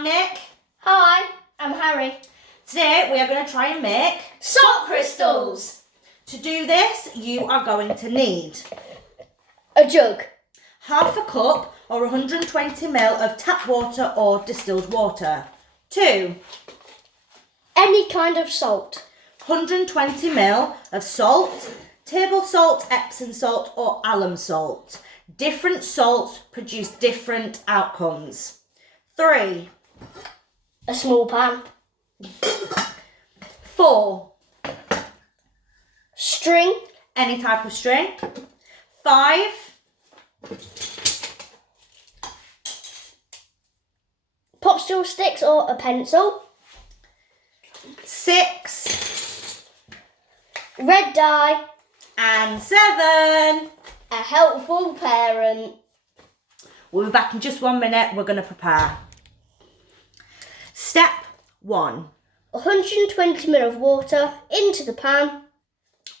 I'm Nick. Hi, I'm Harry. Today we are going to try and make Salt crystals. To do this, you are going to need A jug. half a cup or 120 ml of tap water or distilled water. 2, Any kind of salt. 120 ml of salt, table salt, Epsom salt or alum salt. Different salts produce different outcomes. 3, A small pan. 4, String. any type of string. 5, Popsicle sticks or a pencil. 6, Red dye. and 7. A helpful parent. We'll be back in just 1 minute. We're going to prepare. Step 1. 120 ml of water into the pan.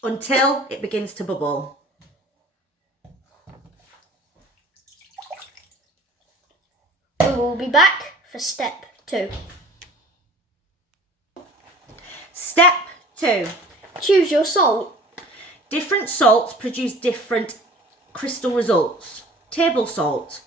Until it begins to bubble. We will be back for step 2. Step 2. Choose your salt. Different salts produce different crystal results. Table salt.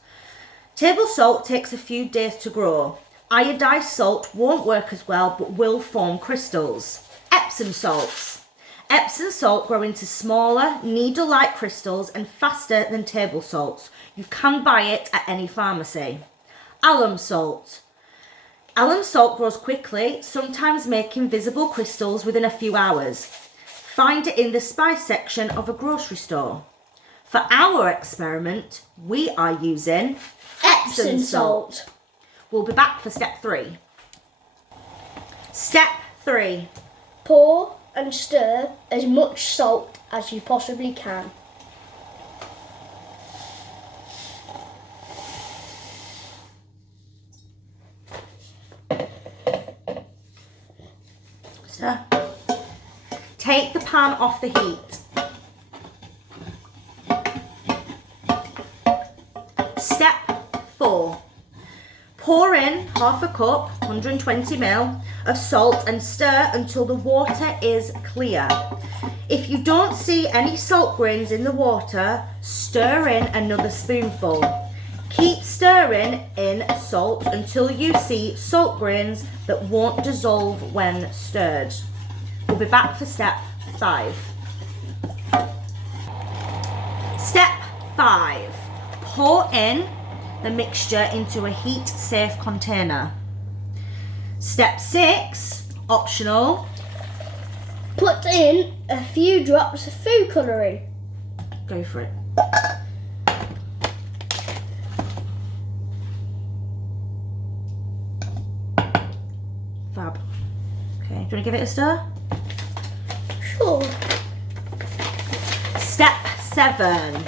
Table salt takes a few days to grow. Iodized salt won't work as well but will form crystals. Epsom salts. Epsom salt grow into smaller, needle-like crystals and faster than table salts. You can buy it at any pharmacy. Alum salt. Alum salt grows quickly, sometimes making visible crystals within a few hours. Find it in the spice section of a grocery store. For our experiment, we are using Epsom salt. We'll be back for step 3. Step 3. Pour and stir as much salt as you possibly can. So, take the pan off the heat. Step 4. Pour in half a cup, 120 ml, of salt and stir until the water is clear. If you don't see any salt grains in the water, stir in another spoonful. Keep stirring in salt until you see salt grains that won't dissolve when stirred. We'll be back for step 5. Step 5. Pour in the mixture into a heat-safe container. Step 6, optional. Put in a few drops of food colouring. Go for it. Fab. Okay, do you want to give it a stir? Sure. Step 7.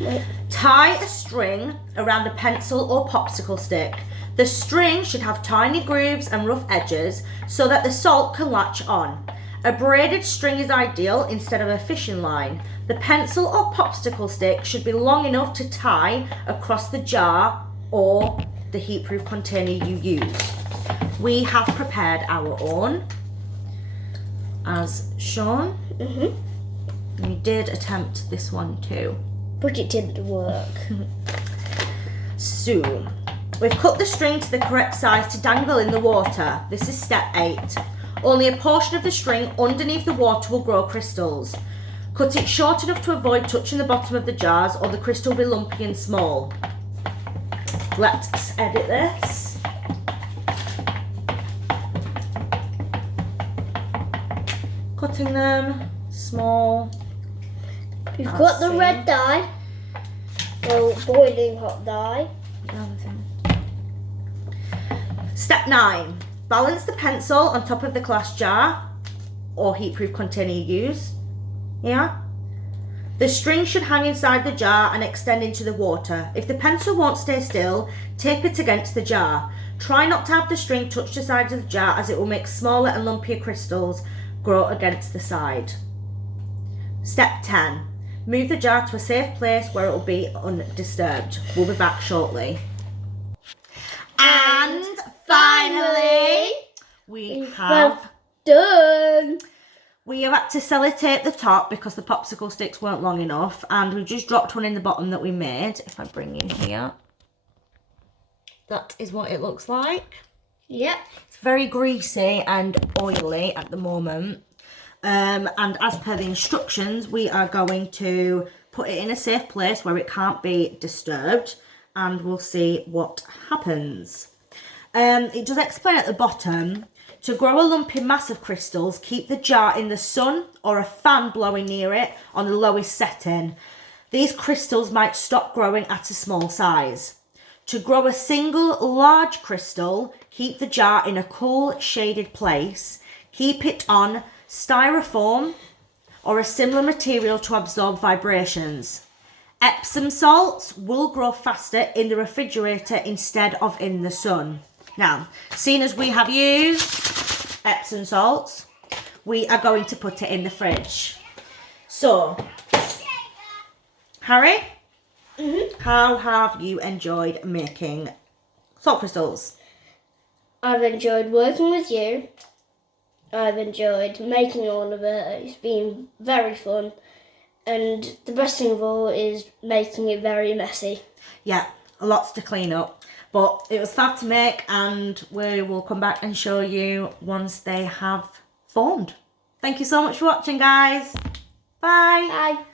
Wait. Tie a string around a pencil or popsicle stick. The string should have tiny grooves and rough edges so that the salt can latch on. A braided string is ideal instead of a fishing line. The pencil or popsicle stick should be long enough to tie across the jar or the heatproof container you use. We have prepared our own, as shown. We did attempt this one too. But it didn't work. So, we've cut the string to the correct size to dangle in the water. This is step 8. Only a portion of the string underneath the water will grow crystals. Cut it short enough to avoid touching the bottom of the jars or the crystal will be lumpy and small. Let's edit this. Cutting them small. We've Let's got the see. red dye. Well, boiling hot dye. Step 9. Balance the pencil on top of the glass jar or heatproof container you use. Yeah? The string should hang inside the jar and extend into the water. If the pencil won't stay still, tape it against the jar. Try not to have the string touch the sides of the jar as it will make smaller and lumpier crystals grow against the side. Step 10. Move the jar to a safe place where it will be undisturbed. We'll be back shortly. And finally, we have done. We have had to sellotape the top because the popsicle sticks weren't long enough, and we just dropped one in the bottom that we made. If I bring you here, that is what it looks like. Yep. It's very greasy and oily at the moment. And as per the instructions, we are going to put it in a safe place where it can't be disturbed, and we'll see what happens. It does explain at the bottom, to grow a lumpy mass of crystals, keep the jar in the sun or a fan blowing near it on the lowest setting. These crystals might stop growing at a small size. To grow a single large crystal, keep the jar in a cool, shaded place. Keep it on styrofoam or a similar material to absorb vibrations. Epsom salts will grow faster in the refrigerator instead of in the sun. Now, seeing as we have used Epsom salts, we are going to put it in the fridge. So, Harry, how have you enjoyed making salt crystals? I've enjoyed working with you. I've enjoyed making all of it. It's been very fun. And the best thing of all is making it very messy. Yeah, lots to clean up. But it was fab to make, and we will come back and show you once they have formed. Thank you so much for watching, guys. Bye. Bye.